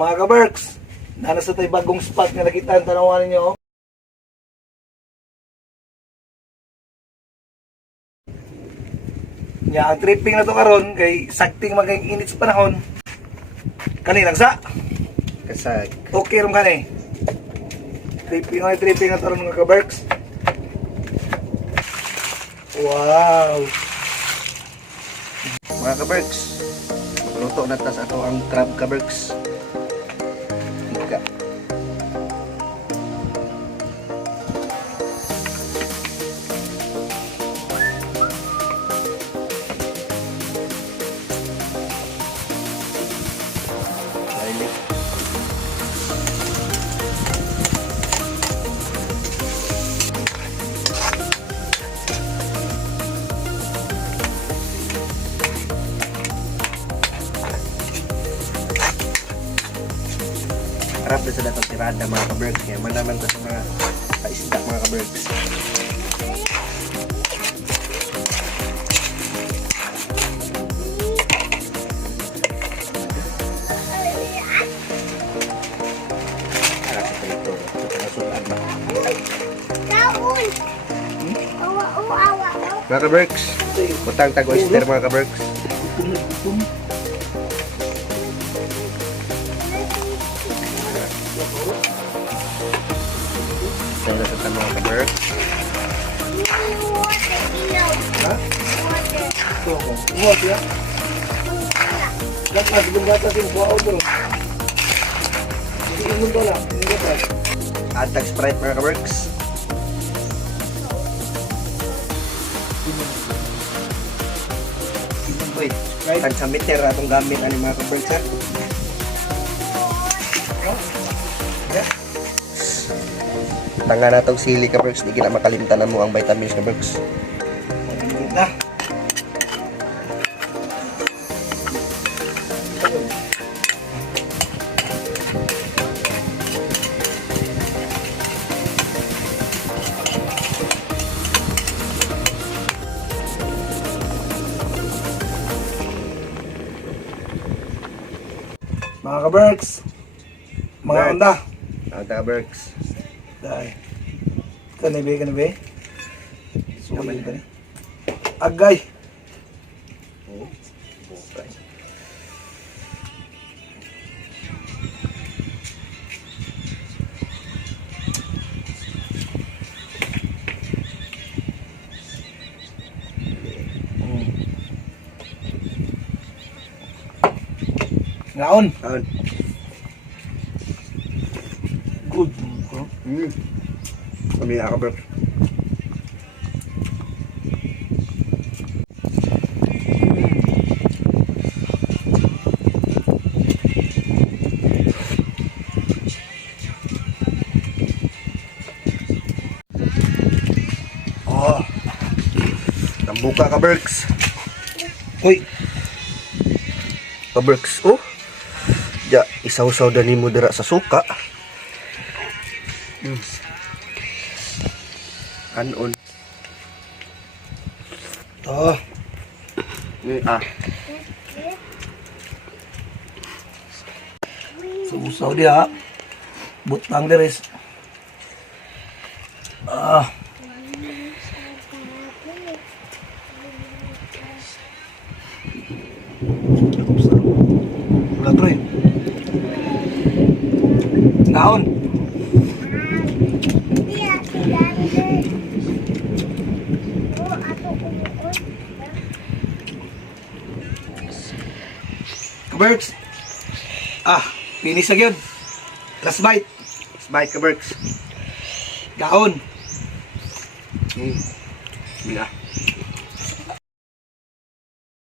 Mga ka-Berks, nasa tayo bagong spot nga nakita, tanawan ninyo. Nya, ang tripping na to karon kay sakting maging init sa panahon. Kani nagsa? Kasag. Okay ron kani. Tripping na to ron mga ka-Berks. Wow. Mga ka-Berks, magluto na tas ato ang crab ka-Berks. Ika. Garlic. Harap na sa datong tirada mga ka-Berks. Kaya manaman to sa mga kaisda mga ka-Berks. Harap sa prito. Sa nasulaan ba? Mga ka-Berks, butang tag-oyster mga ka-Berks. Saya rasa tambah kabar. Ha? Ito ako. Buwag ya. Lakas, belum batas yung buwaw bro. Hindi imun to lang. Hindi batas. Atag Sprite mga ka-Berks. Wait, kan sa meter atong gamit ani mga ka-Berks ha. Tangan natong sili ka-Berks, di gina makalimtanan mo ang vitamins ka-Berks. Hindi na. Mga ka-Berks, mga Berks. anda. Ang ka-Berks. Dahil. Kanibe. Sulit ba ni? Agay. Ngaon. Aun. Good. Kami ka-Berks. Oh. Tambuka ka-Berks. Hoy. Ka-Berks. Oh. Ja, isaw-saw na nimo dira sa suka. Kanon. Oh. Ah. Susaw dia. Butang deres. Ah. Ulah troy. Ngaon. Ka-Berks. Ah, finish na gyud. Last bite. Bye ka-Berks. Gaon. Bila.